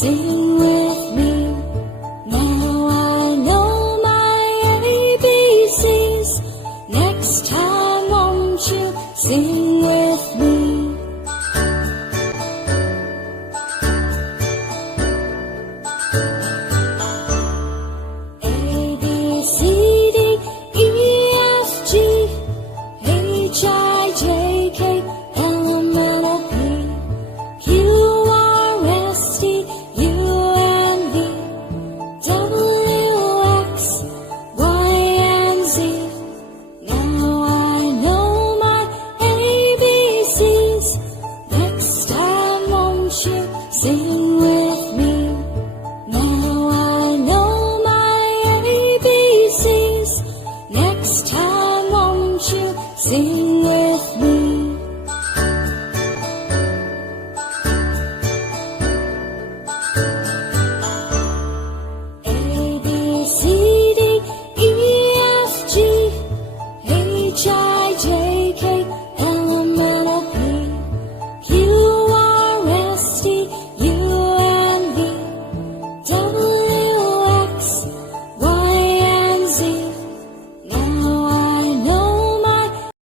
Sing with me. Now I know my ABCs. Next time won't you sing with me? A, B, C, D, E, F, G, H, I, J, K, L, M, N, O, P, Q, R, S, T, U, and V, W, X, Y, and Z. Now I know my ABCs. Next time won't you sing with me? Now I know my ABCs. Next time won't you sing with me?